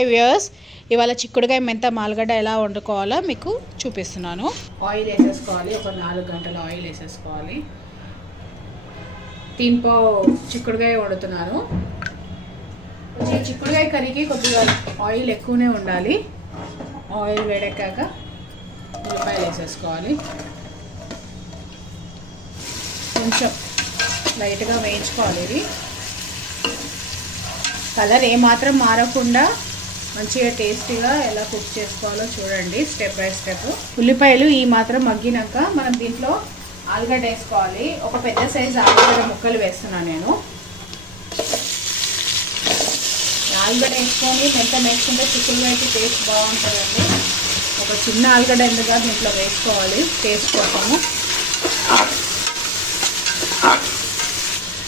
Hi viewers, ఇవాళ చిక్కుడుకాయ మెంత ఆలుగడ్డ ఎలా వండుకోవాలో మీకు చూపిస్తున్నాను. ఆయిల్ వేసేసుకోవాలి, ఒక 4 గంటల ఆయిల్ వేసేసుకోవాలి. దీంట్లో చిక్కుడుకాయ వండుతున్నాను. చిక్కుడుకాయ కర్రీకి కొద్దిగా ఆయిల్ ఎక్కువనే ఉండాలి. ఆయిల్ వేడెక్కాక ఉల్లిపాయలు వేసేసుకోవాలి. కొంచెం లైట్గా వేయించుకోవాలి. ఇది కలర్ ఏమాత్రం మారకుండా మంచిగా టేస్టీగా ఎలా కుక్ చేసుకోవాలో చూడండి స్టెప్ బై స్టెప్. ఉల్లిపాయలు ఈ మాత్రం మగ్గినాక మనం దీంట్లో ఆలుగడ్డ వేసుకోవాలి. ఒక పెద్ద సైజు ఆలుగడ్డ ముక్కలు వేస్తున్నాను నేను. ఆలుగడ్డ వేసుకొని మెంతం వేసుకుంటే చిక్కుడుకాయకి టేస్ట్ బాగుంటుందండి. ఒక చిన్న ఆలుగడ్డ ఎందుకు దీంట్లో వేసుకోవాలి టేస్ట్ కోసము.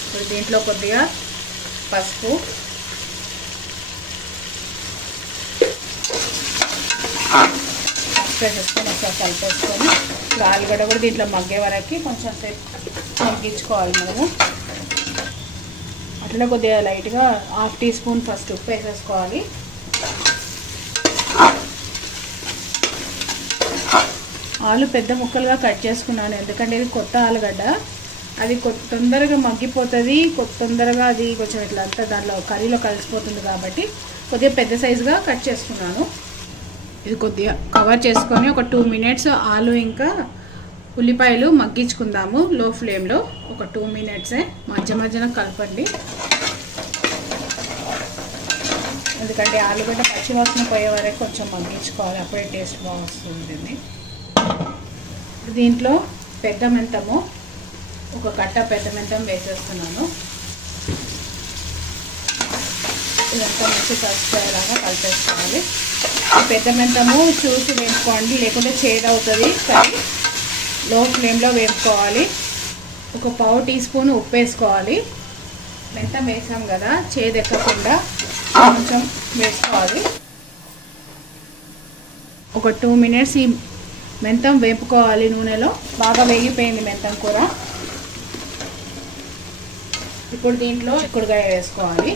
ఇప్పుడు దీంట్లో కొద్దిగా పసుపు, వేసేసుకొని ఒకసారి కలిపేసుకొని ఇప్పుడు ఆలుగడ్డ కూడా దీంట్లో మగ్గే వరకు కొంచెం సేపు మగ్గించుకోవాలి మనము. అట్లనే కొద్దిగా లైట్గా 1/2 టీ స్పూన్ ఫస్ట్ ఉప్పు వేసేసుకోవాలి. ఆలు పెద్ద ముక్కలుగా కట్ చేసుకున్నాను, ఎందుకంటే ఇది కొత్త ఆలుగడ్డ. అది తొందరగా మగ్గిపోతుంది, తొందరగా అది కొంచెం ఇట్లా అంతా దాంట్లో కర్రీలో కలిసిపోతుంది కాబట్టి కొద్దిగా పెద్ద సైజుగా కట్ చేసుకున్నాను. ఇది కొద్దిగా కవర్ చేసుకొని ఒక 2 మినిట్స్ ఆలు ఇంకా ఉల్లిపాయలు మగ్గించుకుందాము లో ఫ్లేమ్లో. ఒక 2 మినిట్సే మధ్య మధ్యన కలపండి, ఎందుకంటే ఆలుగడ్డ పచ్చివాసన పోయే వరకు కొంచెం మగ్గించుకోవాలి, అప్పుడే టేస్ట్ బాగా వస్తుంది. దీంట్లో పెద్ద మెంతము, ఒక కట్ట పెద్ద మెంతం వేసేస్తున్నాను. ఇదంతా మంచి కలిసిపోయేలాగా కలిపేసుకోవాలి. పెద్ద మెంతము చూసి వేసుకోండి, లేకుంటే చేదు అవుతుంది కర్రీ. లో ఫ్లేమ్లో వేసుకోవాలి. ఒక 1/4 టీ స్పూన్ ఉప్పు వేసుకోవాలి. మెంతం వేసాం కదా, చేదు ఎక్కకుండా కొంచెం వేసుకోవాలి. ఒక 2 మినిట్స్ ఈ మెంతం వేపుకోవాలి నూనెలో. బాగా వేగిపోయింది మెంతం కూర. ఇప్పుడు దీంట్లో చిక్కుడుకాయ వేసుకోవాలి.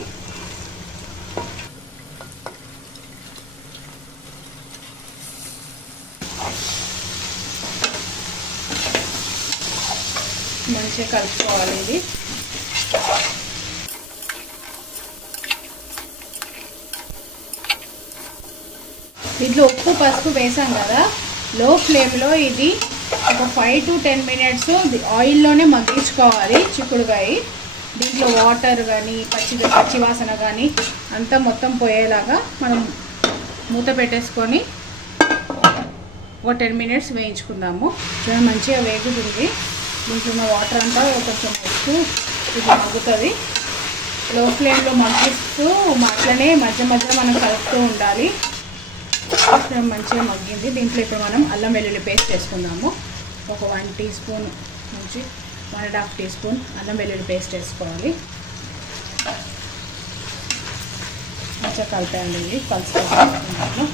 మంచిగా కలుపుకోవాలి. ఇది దీంట్లో ఉప్పు పసుపు వేసాం కదా, లో ఫ్లేమ్లో ఇది ఒక 5 to 10 మినిట్స్ ఆయిల్లోనే మగ్గించుకోవాలి చిక్కుడుకాయ. దీంట్లో వాటర్ కానీ పచ్చి వాసన కానీ అంతా మొత్తం పోయేలాగా మనం మూత పెట్టేసుకొని ఒక 10 మినిట్స్ వేయించుకుందాము. చాలా మంచిగా వేగుతుంది. దీంట్లో ఉన్న వాటర్ అంతా కొంచెం వేస్తూ ఇది మగ్గుతుంది. లో ఫ్లేమ్లో మగ్గిస్తూ అట్లనే మధ్య మధ్య మనం కలుపుతూ ఉండాలి. మంచిగా మగ్గింది. దీంట్లో ఇప్పుడు మనం అల్లం వెల్లుల్లి పేస్ట్ వేసుకుందాము. ఒక 1 టీ స్పూన్ నుంచి 1.5 టీ స్పూన్ అల్లం వెల్లుల్లి పేస్ట్ వేసుకోవాలి. మంచిగా కలిపేయండి. ఇది కలుసుకుంటున్నాము.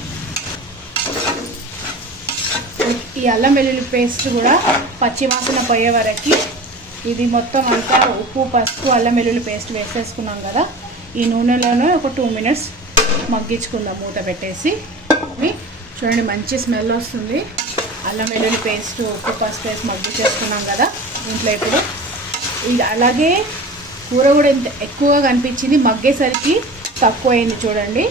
ఈ అల్లం వెల్లుల్లి పేస్ట్ కూడా పచ్చి వాసన పోయే వరకు ఇది మొత్తం అంతా ఉప్పు పసుపు అల్లం వెల్లుల్లి పేస్ట్ వేసేసుకున్నాం కదా, ఈ నూనెలోనే ఒక 2 మినిట్స్ మగ్గించుకుందాం మూత పెట్టేసి. చూడండి మంచి స్మెల్ వస్తుంది. అల్లం వెల్లుల్లి పేస్ట్ ఉప్పు పసుపు వేసి మగ్గించేసుకున్నాం కదా. దీంట్లో ఇప్పుడు ఇది అలాగే కూర కూడా ఇంత ఎక్కువగా కనిపించింది, మగ్గేసరికి తక్కువ అయింది చూడండి.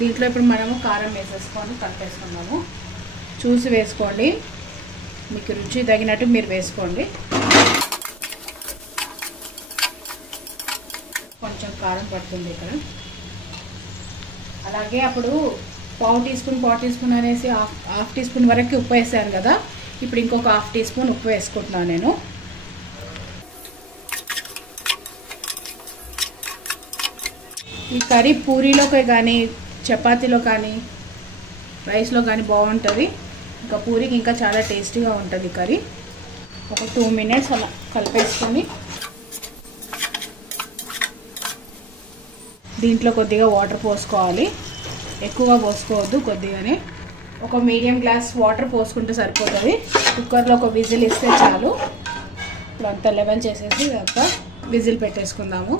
దీంట్లో ఇప్పుడు మనము కారం వేసేసుకొని కలిపేసుకున్నాము. చూసి వేసుకోండి, మీకు రుచి తగినట్టు మీరు వేసుకోండి. కొంచెం కారం పడుతుంది ఇక్కడ. అలాగే అప్పుడు 1/4 టీ స్పూన్ అనేసి 1/2 టీ స్పూన్ వరకు ఉప్పు వేసాను కదా, ఇప్పుడు ఇంకొక 1/2 టీ స్పూన్ ఉప్పు వేసుకుంటున్నాను నేను. ఈ కర్రీ పూరీలోకి కానీ చపాతీలో కానీ రైస్లో కానీ బాగుంటుంది. ఇంకా పూరికి ఇంకా చాలా టేస్టీగా ఉంటుంది కర్రీ. ఒక 2 మినిట్స్ అలా కలిపేసుకొని దీంట్లో కొద్దిగా వాటర్ పోసుకోవాలి. ఎక్కువగా పోసుకోవద్దు, కొద్దిగానే. ఒక మీడియం గ్లాస్ వాటర్ పోసుకుంటే సరిపోతుంది. కుక్కర్లో ఒక విజిల్ ఇస్తే చాలు. ఇప్పుడు అంతా లెవెల్ చేసేసి అంతా విజిల్ పెట్టేసుకుందాము.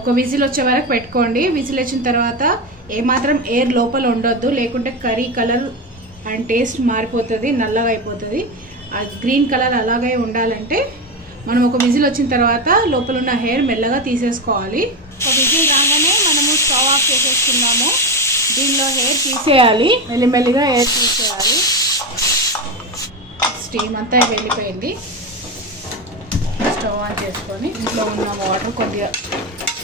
ఒక విజిల్ వచ్చే వరకు పెట్టుకోండి. విజిల్ వచ్చిన తర్వాత ఏమాత్రం ఎయిర్ లోపల ఉండొద్దు, లేకుంటే కర్రీ కలర్ అండ్ టేస్ట్ మారిపోతుంది, నల్లగా అయిపోతుంది. ఆ గ్రీన్ కలర్ అలాగే ఉండాలంటే మనం ఒక విజిల్ వచ్చిన తర్వాత లోపల ఉన్న హెయిర్ మెల్లగా తీసేసుకోవాలి. ఒక విజిల్ రాగానే మనము స్టవ్ ఆఫ్ చేసేసుకున్నాము. దీనిలో హెయిర్ తీసేయాలి, మెల్లిమెల్లిగా హెయిర్ తీసేయాలి. స్టీమ్ అంతా వెళ్ళిపోయింది. స్టవ్ ఆన్ చేసుకొని ఇంట్లో ఉన్న వాటర్ కొద్దిగా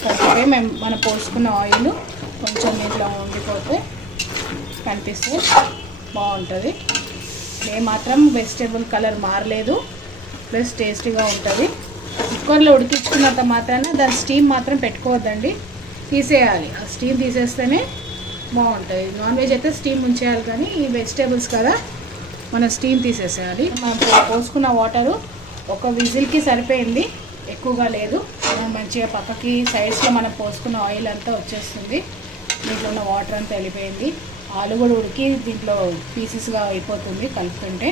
కలిపి మనం పోసుకున్న ఆయిల్ కొంచెం ఇట్లా ఉండిపోతే కనిపిస్తే బాగుంటుంది. ఏమాత్రం వెజిటేబుల్ కలర్ మారలేదు, ప్లస్ టేస్టీగా ఉంటుంది. కుక్కర్లో ఉడికించుకున్నంత మాత్రాన దాని స్టీమ్ మాత్రం పెట్టుకోవద్దండి, తీసేయాలి. ఆ స్టీమ్ తీసేస్తేనే బాగుంటుంది. నాన్ వెజ్ అయితే స్టీమ్ ఉంచేయాలి, కానీ ఈ వెజిటేబుల్స్ కదా మన స్టీమ్ తీసేసేయాలి. మనం పోసుకున్న వాటరు ఒక విజిల్కి సరిపోయింది, ఎక్కువగా లేదు. మనం మంచిగా పక్కకి సైడ్స్లో మనం పోసుకున్న ఆయిల్ అంతా వచ్చేస్తుంది. దీంట్లో ఉన్న వాటర్ అంతా వెళ్ళిపోయింది. ఆలు కూడా ఉడికి దీంట్లో పీసెస్గా అయిపోతుంది, కలుపుతుంటే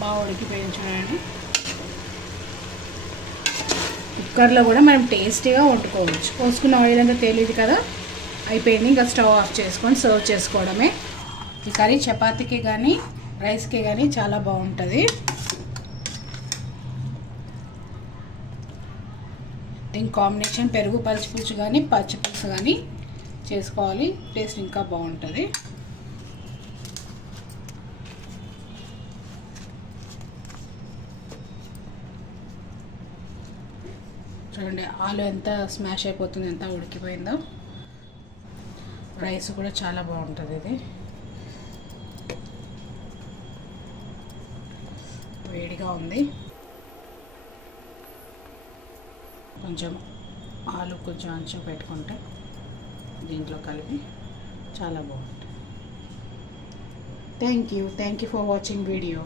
బాగా ఉడికిపోయింది చూడండి. కుక్కర్లో కూడా మనం టేస్టీగా వండుకోవచ్చు. పోసుకున్న ఆయిల్ అంతా తేలిది కదా, అయిపోయింది. ఇంకా స్టవ్ ఆఫ్ చేసుకొని సర్వ్ చేసుకోవడమే. ఈ కర్రీ చపాతీకి కానీ రైస్కి కానీ చాలా బాగుంటుంది. దీని కాంబినేషన్ పెరుగు పచ్చిపులుసు కానీ పచ్చిపులుసు కానీ చేసుకోవాలి, టేస్ట్ ఇంకా బాగుంటుంది. చూడండి ఆలు ఎంత స్మాష్ అయిపోతుంది, ఎంత ఉడికిపోయిందో. రైస్ కూడా చాలా బాగుంటుంది. ఇది వేడిగా ఉంది. కొంచెం ఆలు కొంచెం అంచు పెట్టుకుంటే దీంట్లో కలిపి చాలా బాగుంటుంది. Thank you for watching video.